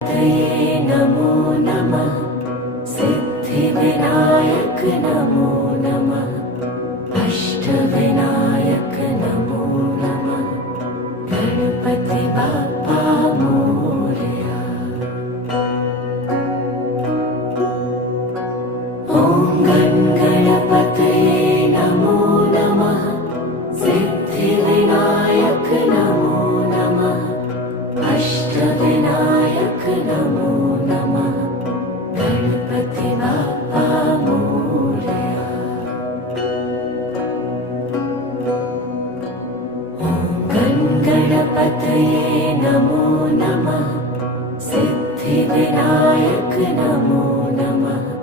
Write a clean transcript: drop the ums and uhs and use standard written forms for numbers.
तये नमो नमः। सिद्धिविनायक नमो नमः। अष्टविनायक नमो नमः। गणपति बाप्पा मोरया। ॐ गणपतये नमो नमः। सिद्धिविनायक नमो नमः। अष्टविनायक नमो नमः। गणपति बाप्पा मोरया। ॐ गणपतये नमो नमः। सिद्धिविनायक नमो नमः।